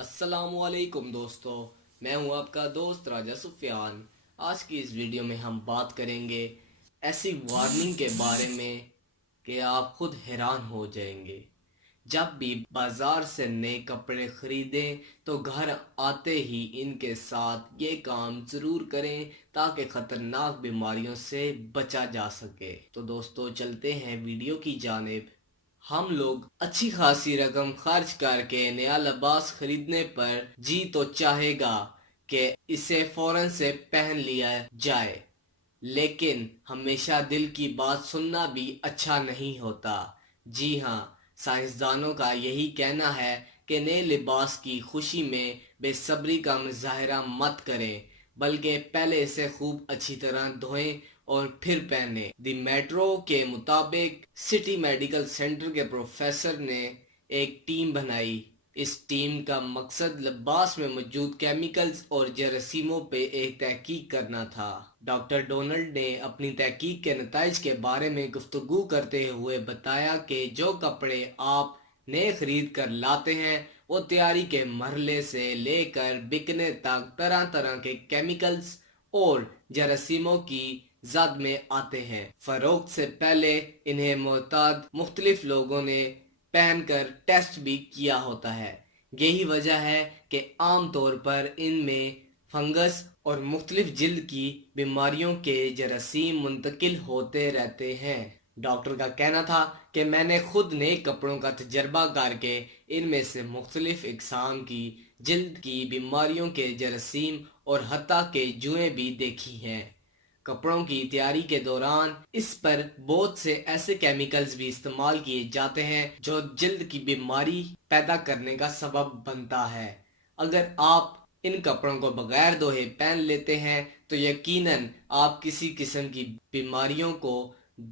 अस्सलाम वालेकुम दोस्तों, मैं हूं आपका दोस्त राजा सुफियान। आज की इस वीडियो में हम बात करेंगे ऐसी वार्निंग के बारे में कि आप खुद हैरान हो जाएंगे। जब भी बाजार से नए कपड़े खरीदें तो घर आते ही इनके साथ ये काम ज़रूर करें ताकि ख़तरनाक बीमारियों से बचा जा सके। तो दोस्तों चलते हैं वीडियो की जानिब। हम लोग अच्छी खासी रकम खर्च करके नया लिबास खरीदने पर जी तो चाहेगा कि इसे फौरन से पहन लिया जाए, लेकिन हमेशा दिल की बात सुनना भी अच्छा नहीं होता। जी हाँ, साइंसदानों का यही कहना है कि नए लिबास की खुशी में बेसब्री का मुजाहरा मत करें, बल्कि पहले इसे खूब अच्छी तरह धोएं और फिर पहने। दी मेट्रो के मुताबिक सिटी मेडिकल सेंटर के प्रोफेसर ने एक टीम बनाई। इस टीम का मकसद लिबास में मौजूद केमिकल्स और जरासीमों पे एक तहकीक करना था। डॉक्टर डोनाल्ड ने अपनी तहकीक के नताइज के बारे में गुफ्तगू करते हुए बताया कि जो कपड़े आप नए खरीद कर लाते हैं वो तैयारी के मरहले से लेकर बिकने तक तरह तरह के केमिकल्स और जरासीमों की जद में आते हैं। फरोख्त से पहले इन्हें मोहताद मुख्तलिफ लोगों ने पहनकर टेस्ट भी किया होता है। यही वजह है कि आम तौर पर इनमें फंगस और मुख्तलिफ जिल्द की बीमारियों के जरासीम मुंतकिल होते रहते हैं। डॉक्टर का कहना था कि मैंने खुद नए कपड़ों का तजर्बा करके इनमें से मुख्तलिफ इकसाम की जिल्द की बीमारियों के जरासीम और हत्ता के जुएं भी देखी हैं। कपड़ों की तैयारी के दौरान इस पर बहुत से ऐसे केमिकल्स भी इस्तेमाल किए जाते हैं जो जिल्द की बीमारी पैदा करने का सबब बनता है। अगर आप इन कपड़ों को बगैर धोए पहन लेते हैं तो यकीनन आप किसी किस्म की बीमारियों को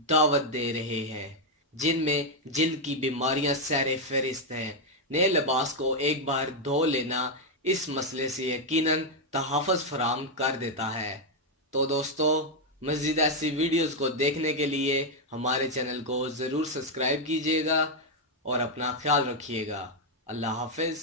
दावत दे रहे हैं, जिनमें जिल्द की बीमारियां सर फहरिस्त हैं। नए लिबास को एक बार धो लेना इस मसले से यकीनन तहफ़्फ़ुज़ फराहम कर देता है। तो दोस्तों, मज़ीद ऐसी वीडियोस को देखने के लिए हमारे चैनल को ज़रूर सब्सक्राइब कीजिएगा और अपना ख्याल रखिएगा। अल्लाह हाफ़िज़।